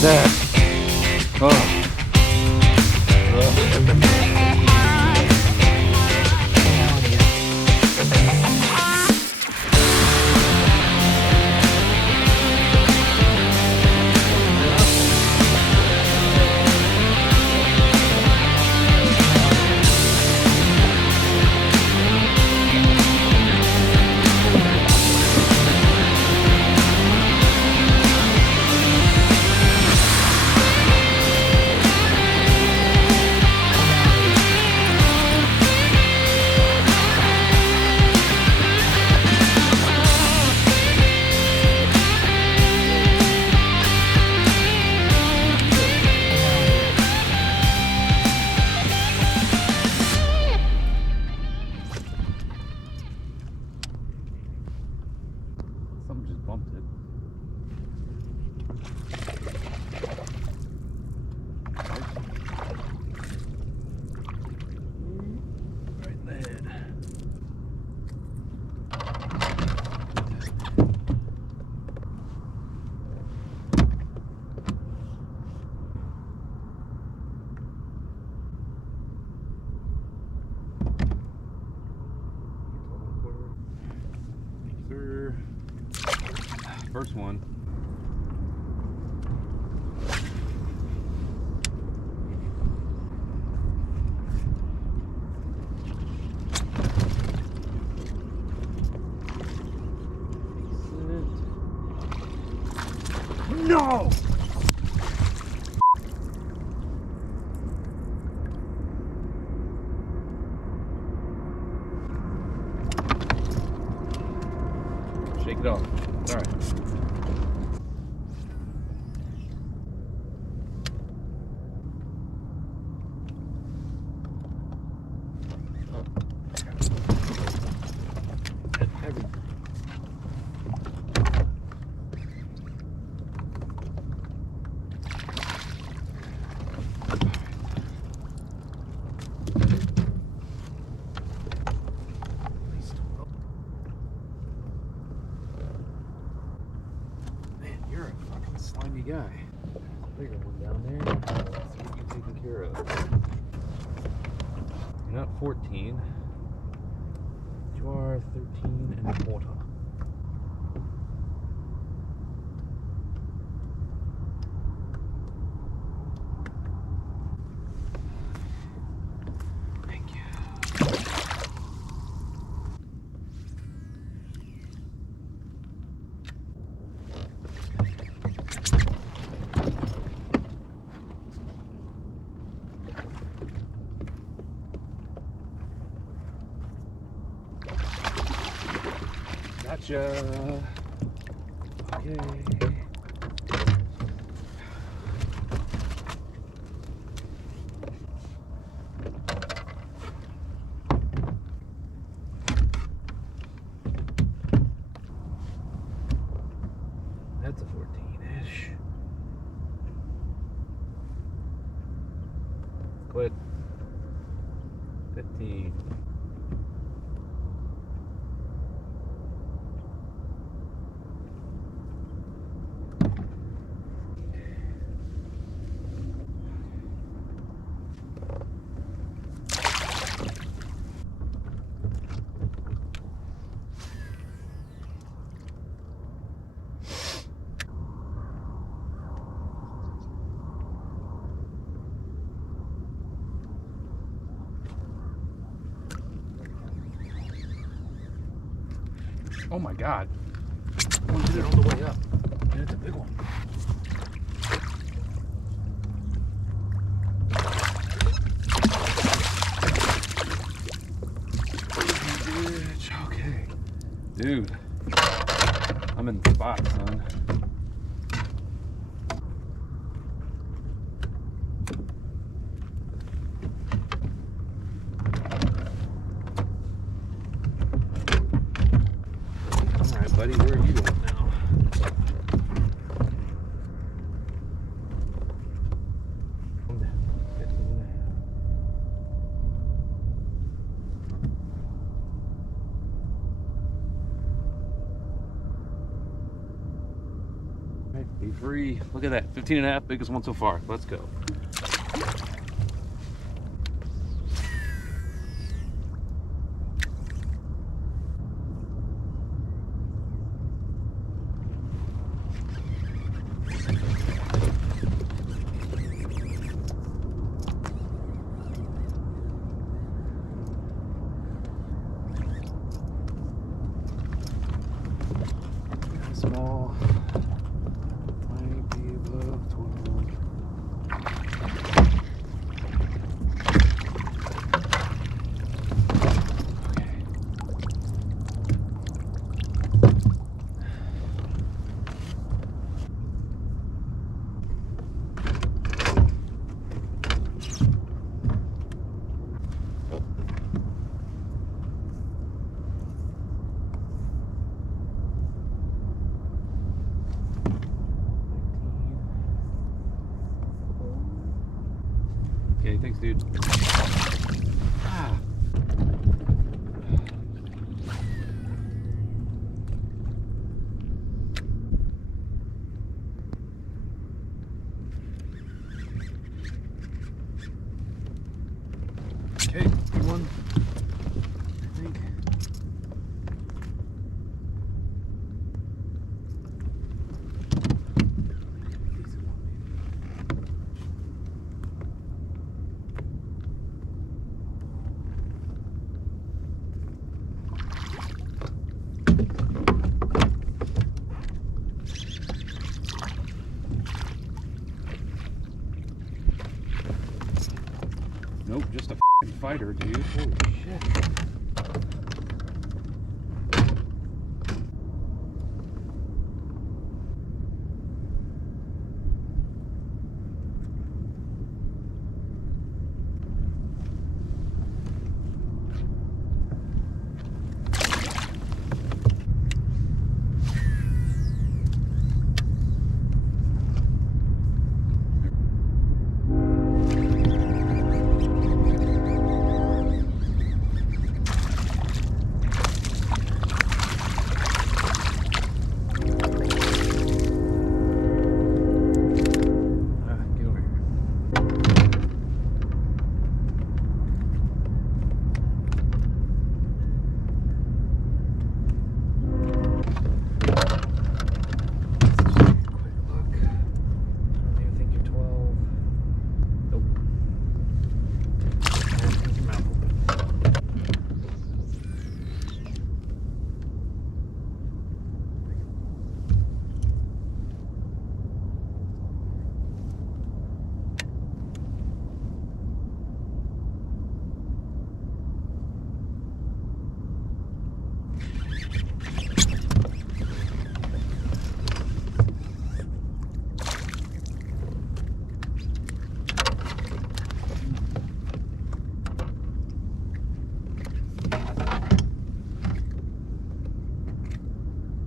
that. Oh. Something just bumped it. Right in the head. First one. No! Shake it off. It's all right. Slimy guy. Bigger one down there. Let's see what you're taking care of. You're not 14. You are 13 and a quarter. Thank you. Gotcha. Okay. That's a 14-ish. Quit. 15. Oh my God. One did it on the way up. And it's a big one. Okay. Dude. I'm in the spot, son. Buddy, where are you at now? Come down. 15 and a half. Right. Be free. Look at that. 15 and a half, biggest one so far. Let's go. Small. Might be above 12. Okay, thanks, dude. Ah. Okay, good one. I think. Nope, just a f***ing fighter, dude. Holy shit. Get over here. Quick look. I don't even think you're 12. Nope. And keep your mouth open.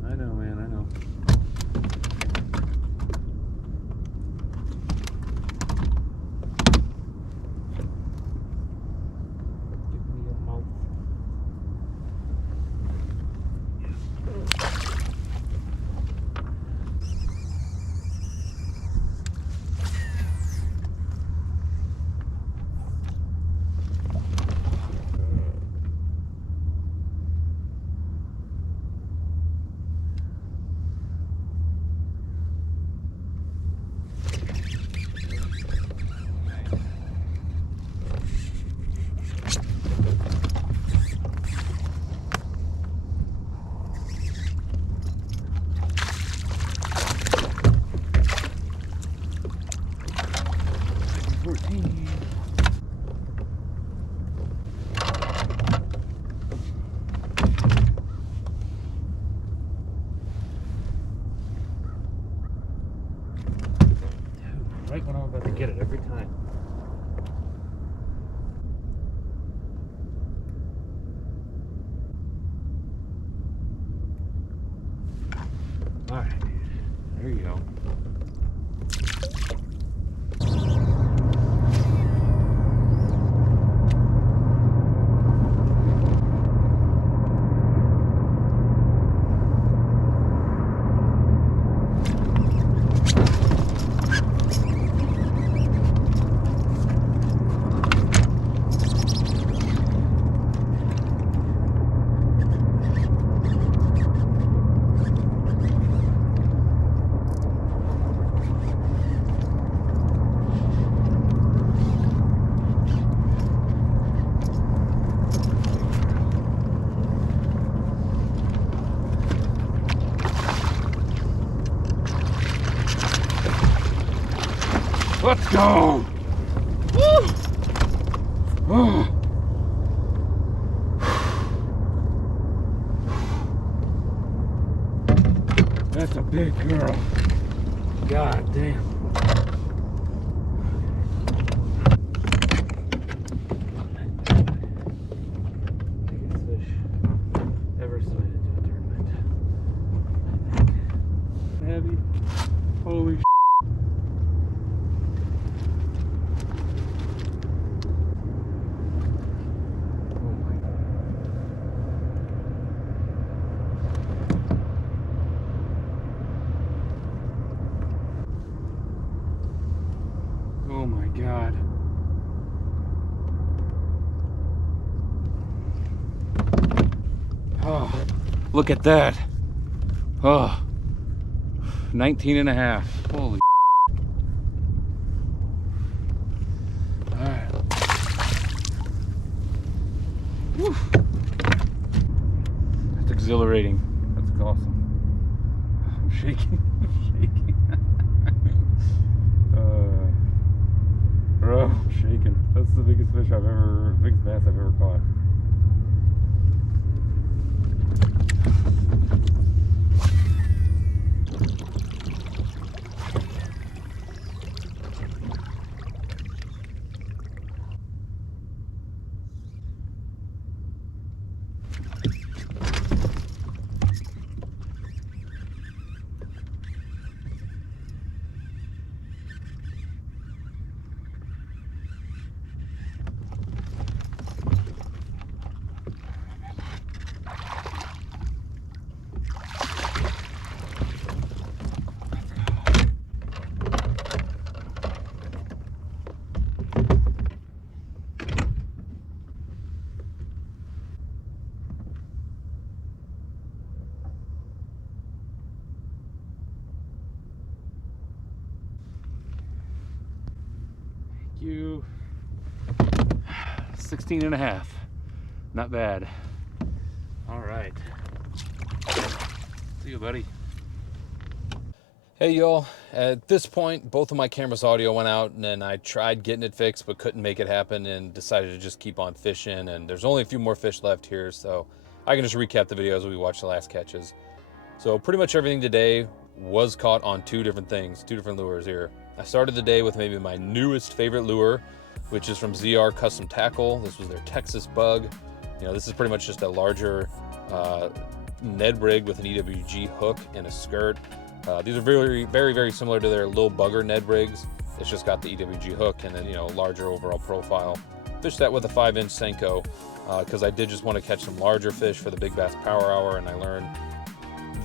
I know, man, I know. Give me your mouth. Right when I'm about to get it every time. All right, There you go. go! Woo! Oh. That's a big girl. God damn. Biggest fish ever sighted to a tournament. Heavy. Holy sh**. Oh my God. Oh, look at that. Oh, 19 and a half. Holy. All right. Woo. That's exhilarating. That's awesome. I'm shaking. I'm shaking. Bro, I'm shaking. That's the biggest fish biggest bass I've ever caught. You 16 and a half. Not bad. All right. See you, buddy. Hey y'all, at this point both of my cameras' audio went out and then I tried getting it fixed but couldn't make it happen and decided to just keep on fishing, and there's only a few more fish left here, so I can just recap the video as we watch the last catches. So pretty much everything today was caught on two different lures here. I started the day with maybe my newest favorite lure, which is from ZR Custom Tackle. This was their Texas Bug. You know, this is pretty much just a larger Ned Rig with an EWG hook and a skirt. These are very similar to their little bugger Ned Rigs. It's just got the EWG hook and then, you know, larger overall profile. Fished that with a 5-inch Senko because I did just want to catch some larger fish for the Big Bass Power Hour, and I learned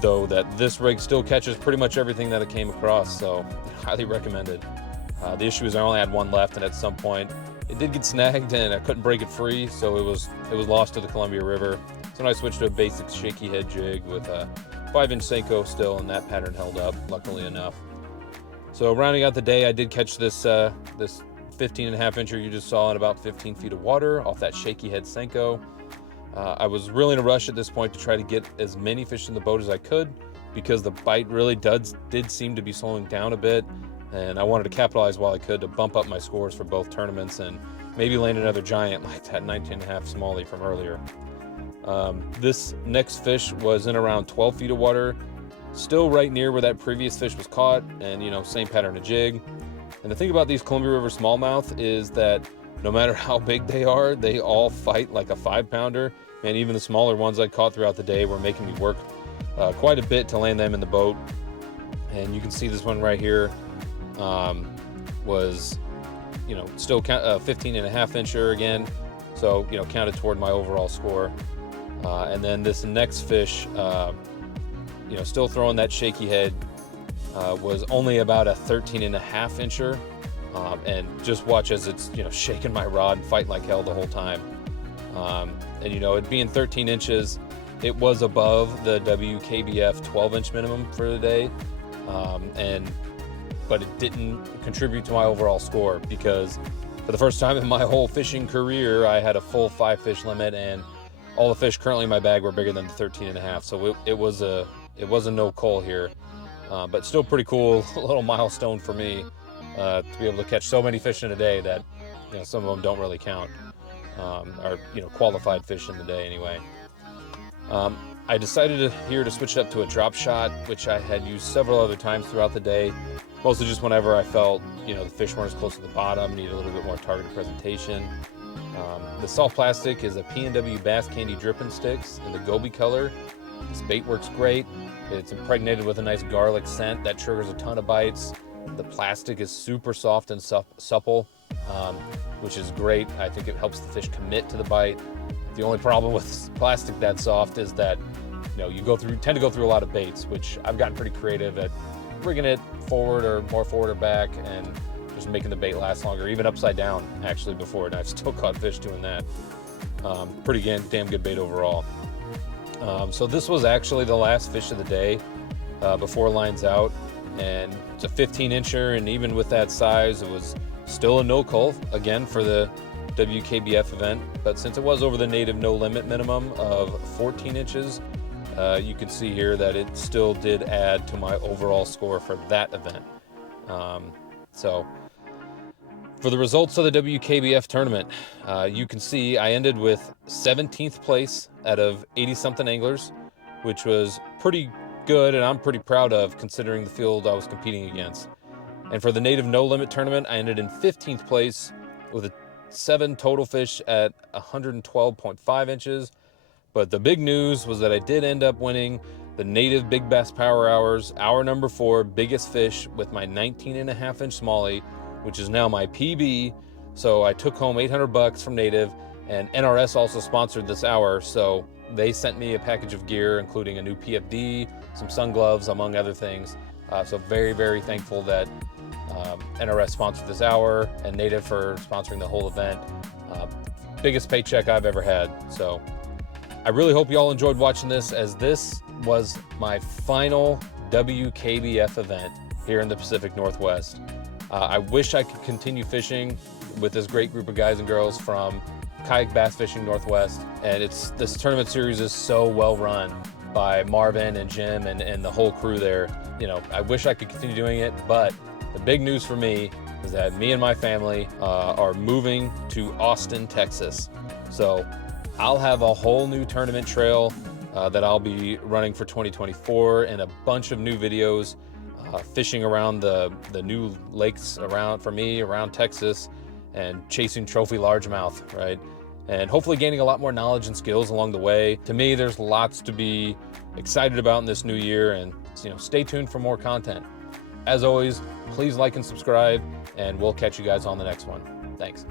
though that this rig still catches pretty much everything that it came across, so highly recommended. The issue is I only had one left, and at some point it did get snagged and I couldn't break it free, so it was lost to the Columbia River. So I switched to a basic shaky head jig with a 5-inch Senko still, and that pattern held up, luckily enough. So rounding out the day, I did catch this 15.5-incher you just saw in about 15 feet of water off that shaky head Senko. I was really in a rush at this point to try to get as many fish in the boat as I could because the bite really did seem to be slowing down a bit, and I wanted to capitalize while I could to bump up my scores for both tournaments and maybe land another giant like that 19.5 smallie from earlier. This next fish was in around 12 feet of water, still right near where that previous fish was caught, and, you know, same pattern of jig. And the thing about these Columbia River smallmouth is that no matter how big they are, they all fight like a 5-pounder, and even the smaller ones I caught throughout the day were making me work quite a bit to land them in the boat. And you can see this one right here was, you know, still 15.5-incher again, so, you know, counted toward my overall score. And then this next fish, you know, still throwing that shaky head, was only about a 13.5-incher, and just watch as it's, you know, shaking my rod and fighting like hell the whole time. And, you know, it being 13 inches, it was above the WKBF 12-inch minimum for the day, but it didn't contribute to my overall score because for the first time in my whole fishing career, I had a full 5-fish limit, and all the fish currently in my bag were bigger than the 13.5, so it was a no cull here, but still pretty cool little milestone for me. to be able to catch so many fish in a day that, you know, some of them don't really count, or, you know, qualified fish in the day anyway. I decided here to switch it up to a drop shot, which I had used several other times throughout the day, mostly just whenever I felt, you know, the fish weren't as close to the bottom, needed a little bit more targeted presentation. The soft plastic is a P&W Bass Candy Dripping Sticks in the Gobi color. This bait works great. It's impregnated with a nice garlic scent that triggers a ton of bites. The plastic is super soft and supple, which is great. I think it helps the fish commit to the bite. The only problem with plastic that soft is that, you know, you tend to go through a lot of baits, which I've gotten pretty creative at rigging it forward or more forward or back and just making the bait last longer, even upside down actually before, and I've still caught fish doing that. Pretty damn good bait overall. So this was actually the last fish of the day before lines out, and it's a 15-incher, and even with that size, it was still a no cull again for the WKBF event. But since it was over the native no limit minimum of 14 inches, you can see here that it still did add to my overall score for that event. So for the results of the WKBF tournament, you can see I ended with 17th place out of 80-something anglers, which was pretty good, and I'm pretty proud of considering the field I was competing against. And for the native no limit tournament, I ended in 15th place with 7 total fish at 112.5 inches. But the big news was that I did end up winning the native Big Bass Power Hours, hour number 4, biggest fish with my 19.5-inch smallie, which is now my PB. So I took home $800 from Native, and NRS also sponsored this hour. So they sent me a package of gear, including a new PFD, some sun gloves, among other things. So very, very thankful that NRS sponsored this hour and Native for sponsoring the whole event. Biggest paycheck I've ever had. So I really hope you all enjoyed watching this, as this was my final WKBF event here in the Pacific Northwest. I wish I could continue fishing with this great group of guys and girls from Kayak Bass Fishing Northwest, and this tournament series is so well run by Marvin and Jim and the whole crew there. You know, I wish I could continue doing it, but the big news for me is that me and my family are moving to Austin, Texas. So I'll have a whole new tournament trail that I'll be running for 2024, and a bunch of new videos fishing around the new lakes around Texas, and chasing trophy largemouth, right? And hopefully gaining a lot more knowledge and skills along the way. To me, there's lots to be excited about in this new year, and, you know, stay tuned for more content. As always, please like and subscribe, and we'll catch you guys on the next one. Thanks.